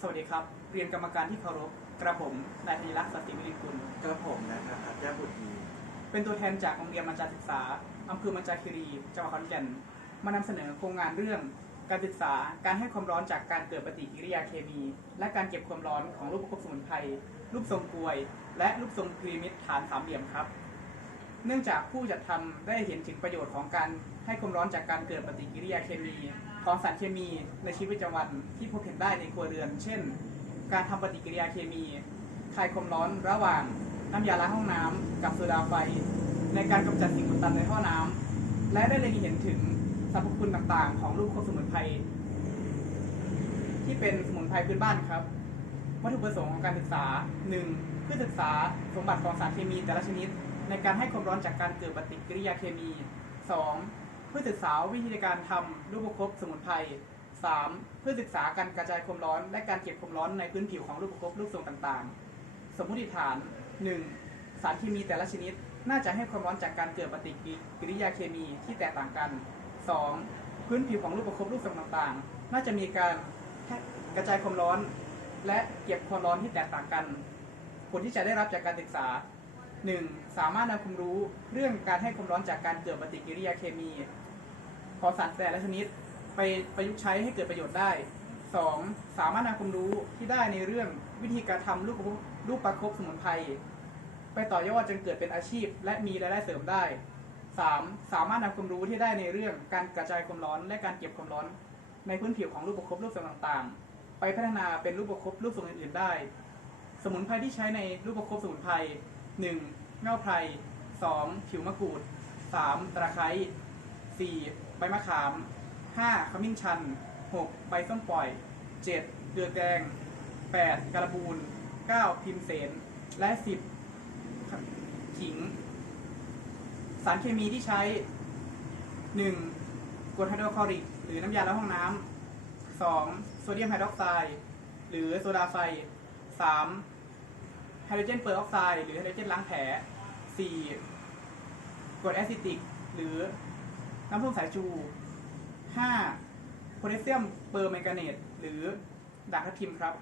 สวัสดีครับ เรียนกรรมการที่เคารพกระผมนายธีรักษ์สตติวิริกุลกระผมนะครับอัจฉบุตรดีเป็นตัวแทนจากโรงเรียนมัญจาศึกษาอำเภอมัญจาคีรีจังหวัดขอนแก่นมานำเสนอโครงงานเรื่องการศึกษาการให้ความร้อนจากการเกิดปฏิกิริยาเคมี และการเก็บความร้อนของรูปประคบสมุนไพรรูปทรงกลวย และรูปทรงพีระมิดฐานสามเหลี่ยมครับ เนื่องจากผู้จัดทำได้เห็นถึงประโยชน์ของการให้ความร้อนจากการเกิดปฏิกิริยาเคมี ของสารเคมีในชีวิตประจำวันที่พบเห็นได้ในครัวเรือน เช่น การทำปฏิกิริยาเคมีคลายความร้อนระหว่างน้ำยาล้างห้องน้ำกับโซดาไฟ ในการกำจัดสิ่งอุดตันในท่อน้ำและได้เล็งเห็นถึงสรรพคุณต่างๆ ของรูปโคสมุนไพรที่เป็นสมุนไพรพื้นบ้านครับ วัตถุประสงค์ของการศึกษา 1. เพื่อศึกษาสมบัติของสารเคมีแต่ละชนิด ในการให้ความร้อนจากการเกิดปฏิกิริยาเคมี 2. เพื่อศึกษาวิธีการทำรูปประคบสมุนไพร 3. เพื่อศึกษาการกระจายความร้อน และการเก็บความร้อนในพื้นผิวของรูปประคบรูปทรงต่างๆ สมมติฐาน 1. สารเคมีแต่ละชนิดน่าจะให้ความร้อนจากการเกิดปฏิกิริยาเคมีที่แตกต่างกัน 2. พื้นผิวของรูปประคบรูปทรงต่างๆ น่าจะมีการกระจายความร้อน และเก็บความร้อนที่แตกต่างกัน ผลที่จะได้รับจากการศึกษา 1. สามารถนำความรู้เรื่องการให้ความร้อนจากการเกิดปฏิกิริยาเคมี ของสารแต่ละชนิด ไปประยุกต์ใช้ให้เกิดประโยชน์ได้ 2. สามารถนำความรู้ที่ได้ในเรื่องวิธีการทำลูกประคบลูกประคบสมุนไพรไปต่อยอดจนเกิดเป็นอาชีพ และมีรายได้เสริมได้ 3. สามารถนำความรู้ที่ได้ในเรื่องการกระจายความร้อน และการเก็บความร้อน ในพื้นผิวของลูกประคบรูปทรงต่างๆ ไปพัฒนาเป็นรูปประคบรูปทรงอื่นๆได้ สมุนไพรที่ใช้ในรูปประคบสมุนไพร 1. เง่าไพร 2. ผิวมะกรูด 3. ตะไคร้ 4. ใบมะขาม 5. ขมิ้นชัน 6. ใบส้มปล่อย 7. เกลือแกง 8. กระบูน 9. พิมเสน และ 10. ขิง สารเคมีที่ใช้ 1. กรดไฮโดรคลอริก หรือน้ำยาล้างห้องน้ำ 2. โซเดียมไฮดรอกไซด์หรือโซดาไฟ 3. ไฮโดรเจนเปอร์ออกไซด์หรือไฮโดรเจนล้างแผล 4. กรดแอซิติก หรือ น้ำส้มสายชู 5. โพแทสเซียมเปอร์แมงกาเนตหรือด่างทับทิมครับ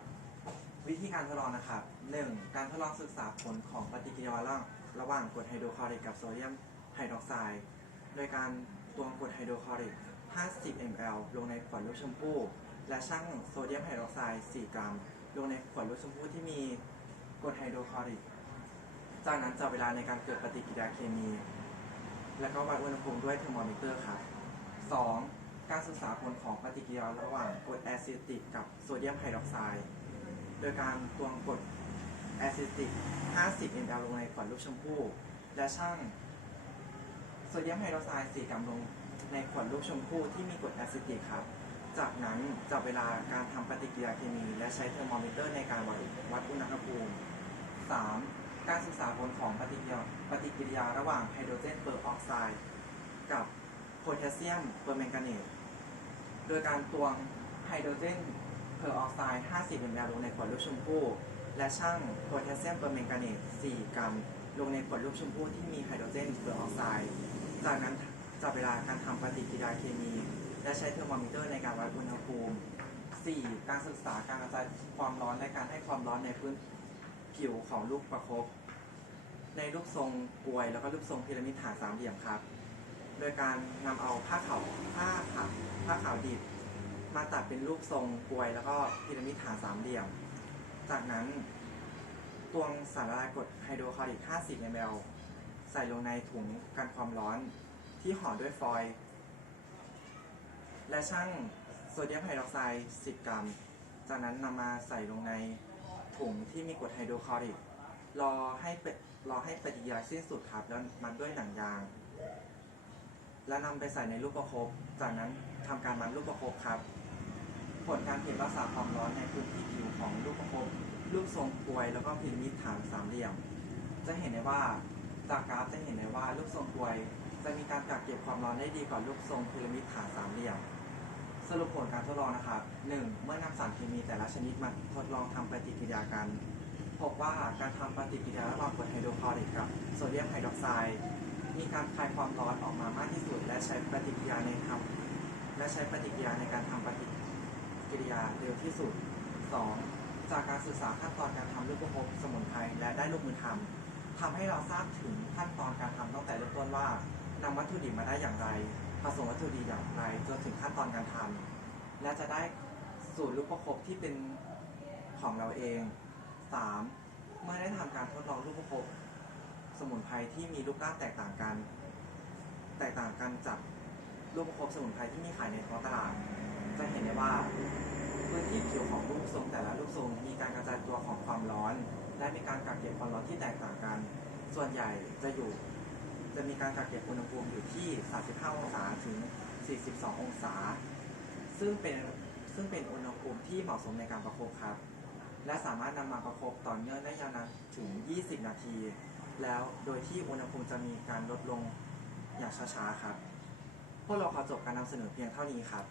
วิธีการทดลองนะครับ 1. การทดลองศึกษาผลของปฏิกิริยาระหว่างระหว่างกรดไฮโดรคลอริกกับโซเดียมไฮดรอกไซด์โดยการตวงกรดไฮโดรคลอริก 50 ml ลงในขวดลูกชมพู่ และชั่งโซเดียมไฮดรอกไซด์ 4 กรัม ลงในขวดลูกชมพู่ที่มีกรดไฮโดรคลอริก จากนั้นจับเวลาในการเกิดปฏิกิริยาเคมี และก็วัดอุณหภูมิด้วยเทอร์โมมิเตอร์ครับ 2. การศึกษาผลของปฏิกิริยาระหว่างกรดแอซิติกกับโซเดียมไฮดรอกไซด์โดยการตวงกรดแอซิติก 50 ml ลงในขวดลูกชมพู่ และชั่งโซเดียมไฮดรอกไซด์ 4 กรัมลงในขวดลูกชมพู่ที่มีกรดแอซิติกครับ จากนั้นจับเวลาการทำปฏิกิริยาเคมี และใช้เทอร์โมมิเตอร์ในการวัดวัดอุณหภูมิ 3. การศึกษาผลของปฏิกิริยาปฏิกิริยาระหว่างไฮโดรเจนเปอร์ออกไซด์กับโพแทสเซียมเปอร์แมงกาเนตโดยการตวงไฮโดรเจนเพอร์ออกไซด์ 50 ml ลงในขวดลูกชมพู่ และชั่งโพแทสเซียมเปอร์แมงกาเนต4กรัม ลงในขวดลูกชมพู่ที่มีไฮโดรเจนเพอร์ออกไซด์ จากนั้นจับเวลาการทำปฏิกิริยาเคมี และใช้เทอร์โมมิเตอร์ในการวัดอุณหภูมิ 4. การศึกษาการกระจายความร้อนและการให้ความร้อนในพื้น ผิวของลูกประคบในรูปทรงกลวยแล้วก็รูปทรงพีระมิดฐานสามเหลี่ยมครับ โดยการนำเอาผ้าขาวผ้าขาวผ้าขาวดิบมาตัดเป็นรูปทรงกลวยแล้วก็พีระมิดฐานสามเหลี่ยม จากนั้นตวงสารละลายกรดไฮโดรคลอริก 50 ml ใส่ลงในถุงกันความร้อนที่ห่อด้วยฟอยล์ และชั่งโซเดียมไฮดรอกไซด์ 10 กรัม จากนั้นนำมาใส่ลงใน ถุงที่มีกรดไฮโดรคลอริกรอให้รอให้ปฏิกิริยาสิ้นสุดครับแล้วมัดด้วยหนังยาง และนำไปใส่ในลูกประคบ จากนั้นทำการมัดลูกประคบครับ ผลการเก็บรักษาความร้อนในพื้นที่ผิวของลูกประคบรูปทรงกลวยแล้วก็พีระมิดฐานสามเหลี่ยม จะเห็นได้ว่าจากกราฟจะเห็นได้ว่ารูปทรงกลวย จะมีการกักเก็บความร้อนได้ดีกว่ารูปทรงพีระมิดฐานสามเหลี่ยม สรุปผลการทดลองนะครับ 1. เมื่อนำสารเคมีแต่ละชนิดมาทดลองทำปฏิกิริยากัน พบว่าการทำปฏิกิริยาระหว่างกรดไฮโดรคลอริกกับโซเดียมไฮดรอกไซด์มีการคายความร้อนออกมามากที่สุด และใช้ปฏิกิริยาในทำและใช้ปฏิกิริยาในการทำปฏิกิริยาเร็วที่สุด 2. จากการศึกษาขั้นตอนการทำลูกประคบสมุนไพรและได้ลูกมือทำทำให้เราทราบถึงขั้นตอนการทำตั้งแต่เริ่มต้นว่านำวัตถุดิบมาได้อย่างไร ผสมวัตถุดิบอย่างไรจนถึงขั้นตอนการทำและจะได้สูตรลูกประคบที่เป็นของเราเอง 3. เมื่อได้ทำการทดลองลูกประคบสมุนไพรที่มีรูปร่างแตกต่างกัน แตกต่างกันจากลูกประคบสมุนไพรที่มีขายในท้องตลาด จะเห็นได้ว่า พื้นที่ผิวของลูกทรงแต่ละลูกทรงมีการกระจายตัวของความร้อน และมีการกักเก็บความร้อนที่แตกต่างกัน ส่วนใหญ่จะอยู่ จะมีการกักเก็บอุณหภูมิอยู่ที่ 35 องศาถึง 42 องศา ซึ่งเป็นซึ่งเป็นอุณหภูมิที่เหมาะสมในการประคบครับ และสามารถนำมาประคบต่อเนื่องได้ยาวนานถึง 20 นาที แล้วโดยที่อุณหภูมิจะมีการลดลงอย่างช้าๆครับ พวกเราขอจบการนำเสนอเพียงเท่านี้ครับ